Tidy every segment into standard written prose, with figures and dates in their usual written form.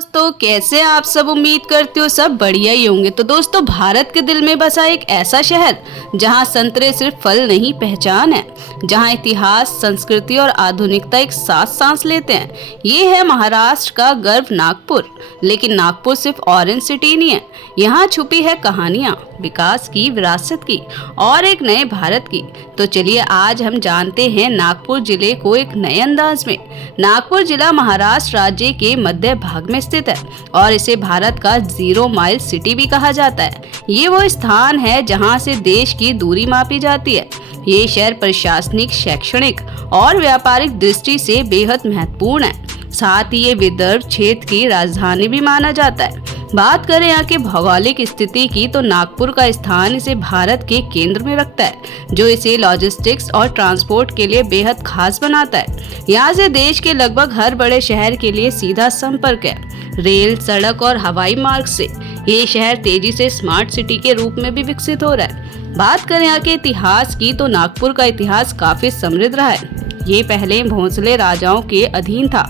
दोस्तों कैसे आप सब, उम्मीद करते हो सब बढ़िया ही होंगे। तो दोस्तों, भारत के दिल में बसा एक ऐसा शहर जहां संतरे सिर्फ फल नहीं पहचान है, जहां इतिहास, संस्कृति और आधुनिकता एक साथ सांस लेते हैं। ये है महाराष्ट्र का गर्व नागपुर। लेकिन नागपुर सिर्फ ऑरेंज सिटी नहीं है, यहाँ छुपी है कहानियाँ विकास की, विरासत की और एक नए भारत की। तो चलिए आज हम जानते हैं नागपुर जिले को एक नए अंदाज में। नागपुर जिला महाराष्ट्र राज्य के मध्य भाग में स्थित है और इसे भारत का 0 माइल सिटी भी कहा जाता है। ये वो स्थान है जहां से देश की दूरी मापी जाती है। ये शहर प्रशासनिक, शैक्षणिक और व्यापारिक दृष्टि से बेहद महत्वपूर्ण है। साथ ही ये विदर्भ क्षेत्र की राजधानी भी माना जाता है। बात करें यहाँ के भौगोलिक स्थिति की, तो नागपुर का स्थान इसे भारत के केंद्र में रखता है, जो इसे लॉजिस्टिक्स और ट्रांसपोर्ट के लिए बेहद खास बनाता है। यहाँ से देश के लगभग हर बड़े शहर के लिए सीधा संपर्क है, रेल, सड़क और हवाई मार्ग से। ये शहर तेजी से स्मार्ट सिटी के रूप में भी विकसित हो रहा है। बात करें यहाँ के इतिहास की, तो नागपुर का इतिहास काफी समृद्ध रहा है। ये पहले भोंसले राजाओं के अधीन था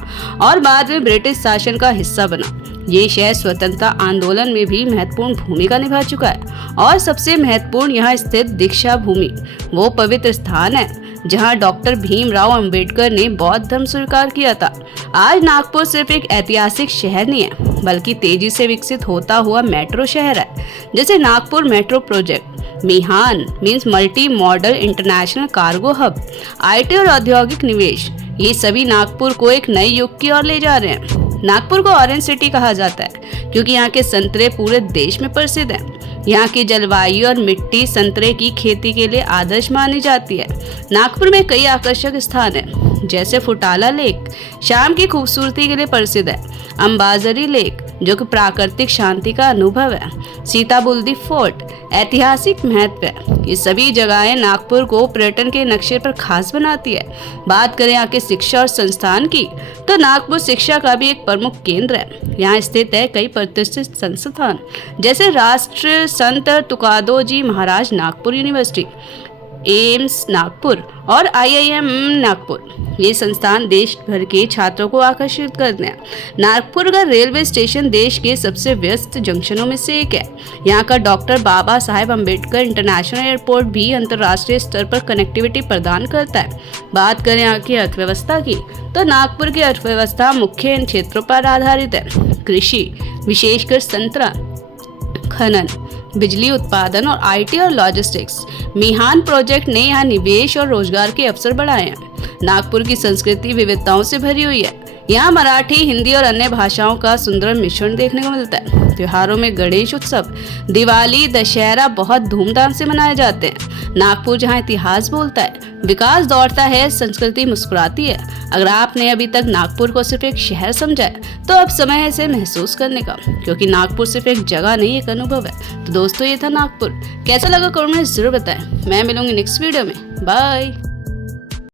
और बाद में ब्रिटिश शासन का हिस्सा बना। ये शहर स्वतंत्रता आंदोलन में भी महत्वपूर्ण भूमिका निभा चुका है और सबसे महत्वपूर्ण यहाँ स्थित दीक्षा भूमि वो पवित्र स्थान है जहाँ डॉक्टर भीमराव अंबेडकर ने बौद्ध धर्म स्वीकार किया था। आज नागपुर सिर्फ एक ऐतिहासिक शहर नहीं है, बल्कि तेजी से विकसित होता हुआ मेट्रो शहर है। जैसे Nagpur metro project, Mihan means multi modal international cargo hub, IT और औद्योगिक निवेश, ये सभी नागपुर को एक नए युग की ओर ले जा रहे हैं। नागपुर को ऑरेंज सिटी कहा जाता है क्योंकि यहाँ के संतरे पूरे देश में प्रसिद्ध हैं। यहाँ की जलवायु और मिट्टी संतरे की खेती के लिए आदर्श मानी जाती है। नागपुर में कई आकर्षक स्थान हैं, जैसे फुटाला लेक शाम की खूबसूरती के लिए प्रसिद्ध है, अंबाझरी लेक जो कि प्राकृतिक शांति का अनुभव है, सीताबुल्दी फोर्ट ऐतिहासिक महत्व है। ये सभी जगहें नागपुर को पर्यटन के नक्शे पर खास बनाती है। बात करें यहाँ के शिक्षा और संस्थान की, तो नागपुर शिक्षा का भी एक प्रमुख केंद्र है। यहाँ स्थित है कई प्रतिष्ठित संस्थान, जैसे राष्ट्र संत तुकादोजी महाराज नागपुर यूनिवर्सिटी, एम्स नागपुर और IIM नागपुर। ये संस्थान देश भर के छात्रों को आकर्षित करते हैं। नागपुर का रेलवे स्टेशन देश के सबसे व्यस्त जंक्शनों में से एक है। यहाँ का doctor Baba Saheb Ambedkar international airport भी अंतर्राष्ट्रीय स्तर पर कनेक्टिविटी प्रदान करता है। बात करें यहाँ की अर्थव्यवस्था की, तो नागपुर की अर्थव्यवस्था मुख्य इन क्षेत्रों पर आधारित है, कृषि विशेषकर संतरा, खनन, बिजली उत्पादन और IT और लॉजिस्टिक्स। मिहान प्रोजेक्ट ने यहाँ निवेश और रोजगार के अवसर बढ़ाए हैं। नागपुर की संस्कृति विविधताओं से भरी हुई है। यहाँ मराठी, हिंदी और अन्य भाषाओं का सुंदर मिश्रण देखने को मिलता है। त्योहारों में गणेश उत्सव, दिवाली, दशहरा बहुत धूमधाम से मनाए जाते हैं। नागपुर जहाँ इतिहास बोलता है, विकास दौड़ता है, संस्कृति मुस्कुराती है। अगर आपने अभी तक नागपुर को सिर्फ एक शहर समझा है, तो अब समय है इसे महसूस करने का, क्योंकि नागपुर सिर्फ एक जगह नहीं, एक अनुभव है। तो दोस्तों, ये था नागपुर। कैसा लगा कमेंट में जरूर बताएं। मैं मिलूंगी नेक्स्ट वीडियो में। बाय।